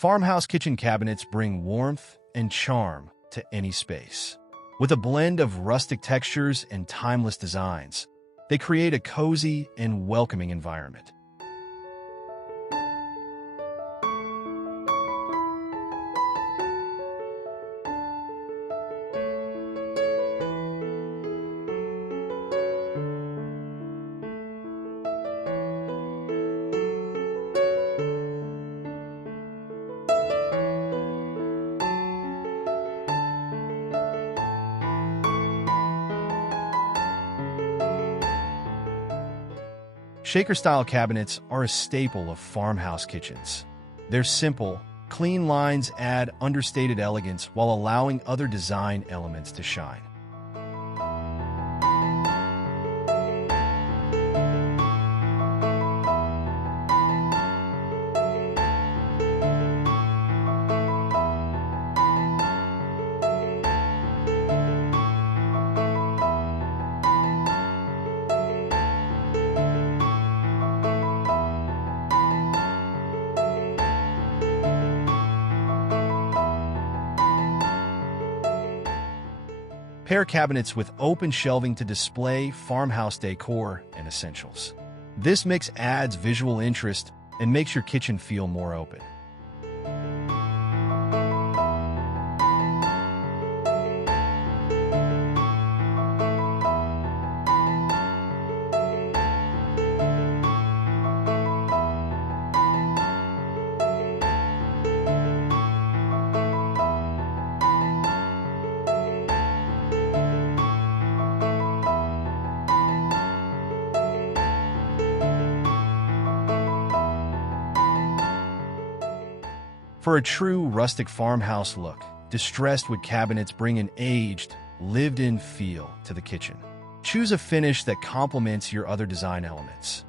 Farmhouse kitchen cabinets bring warmth and charm to any space. With a blend of rustic textures and timeless designs, they create a cozy and welcoming environment. Shaker-style cabinets are a staple of farmhouse kitchens. Their simple, clean lines add understated elegance while allowing other design elements to shine. Pair cabinets with open shelving to display farmhouse decor and essentials. This mix adds visual interest and makes your kitchen feel more open. For a true rustic farmhouse look, distressed wood cabinets bring an aged, lived-in feel to the kitchen. Choose a finish that complements your other design elements.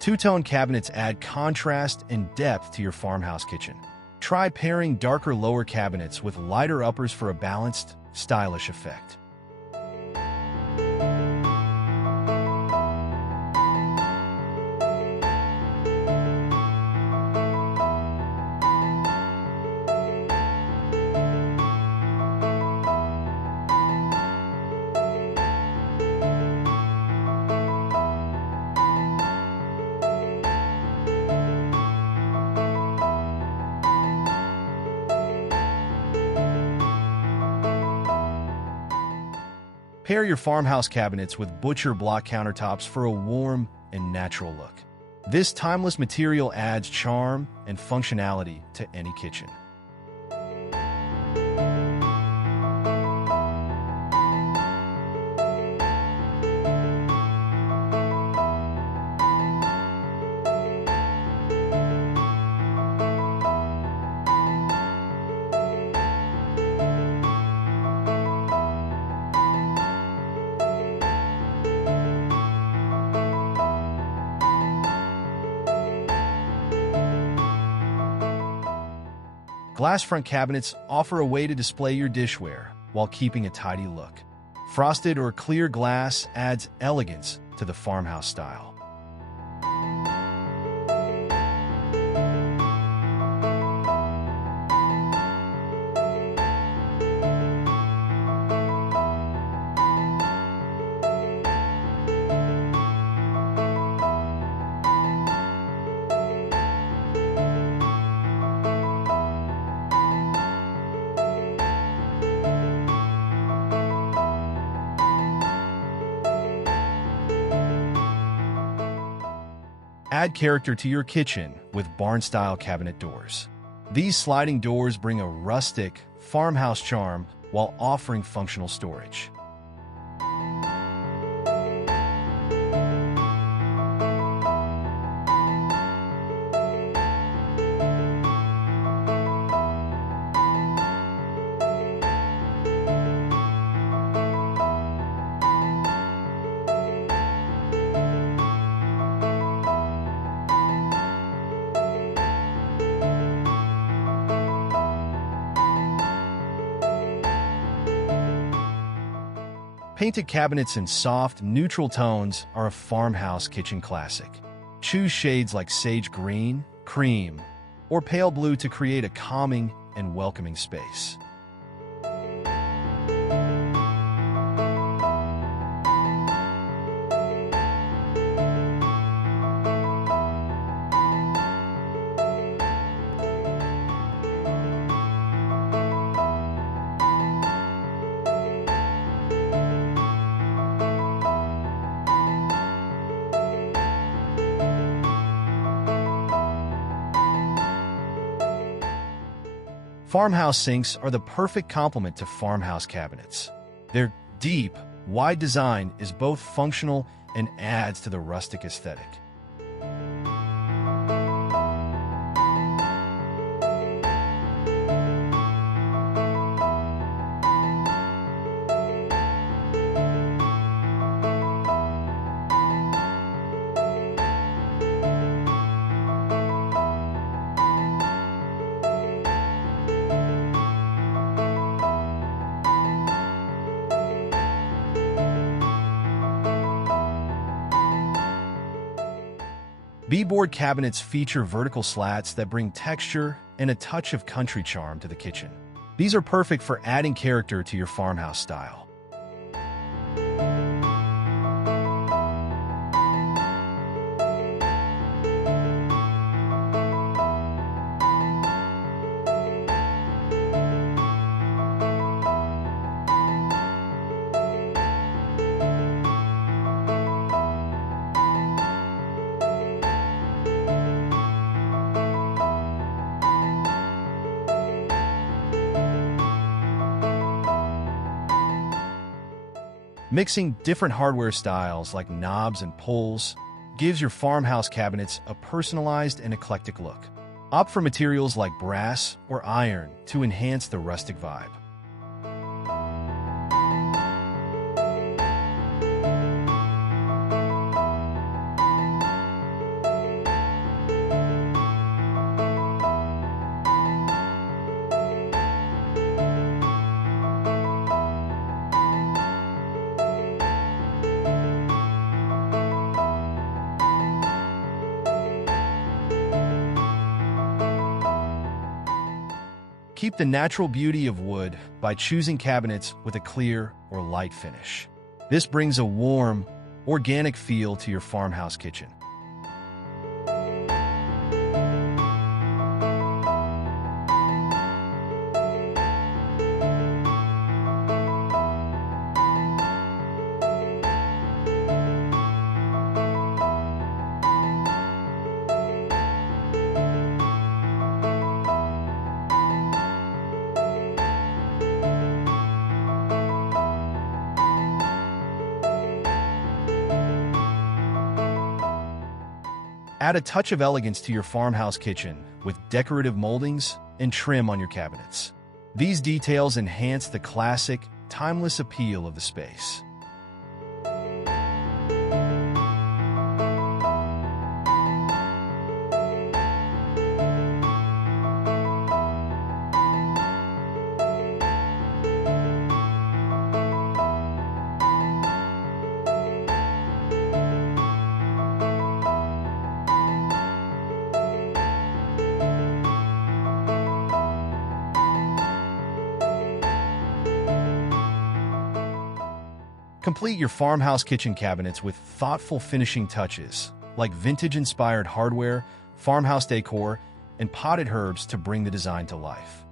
Two-tone cabinets add contrast and depth to your farmhouse kitchen. Try pairing darker lower cabinets with lighter uppers for a balanced, stylish effect. Pair your farmhouse cabinets with butcher block countertops for a warm and natural look. This timeless material adds charm and functionality to any kitchen. Glass front cabinets offer a way to display your dishware while keeping a tidy look. Frosted or clear glass adds elegance to the farmhouse style. Add character to your kitchen with barn-style cabinet doors. These sliding doors bring a rustic, farmhouse charm while offering functional storage. Painted cabinets in soft, neutral tones are a farmhouse kitchen classic. Choose shades like sage green, cream, or pale blue to create a calming and welcoming space. Farmhouse sinks are the perfect complement to farmhouse cabinets. Their deep, wide design is both functional and adds to the rustic aesthetic. B-board cabinets feature vertical slats that bring texture and a touch of country charm to the kitchen. These are perfect for adding character to your farmhouse style. Mixing different hardware styles like knobs and pulls gives your farmhouse cabinets a personalized and eclectic look. Opt for materials like brass or iron to enhance the rustic vibe. Keep the natural beauty of wood by choosing cabinets with a clear or light finish. This brings a warm, organic feel to your farmhouse kitchen. Add a touch of elegance to your farmhouse kitchen with decorative moldings and trim on your cabinets. These details enhance the classic, timeless appeal of the space. Complete your farmhouse kitchen cabinets with thoughtful finishing touches, like vintage-inspired hardware, farmhouse decor, and potted herbs to bring the design to life.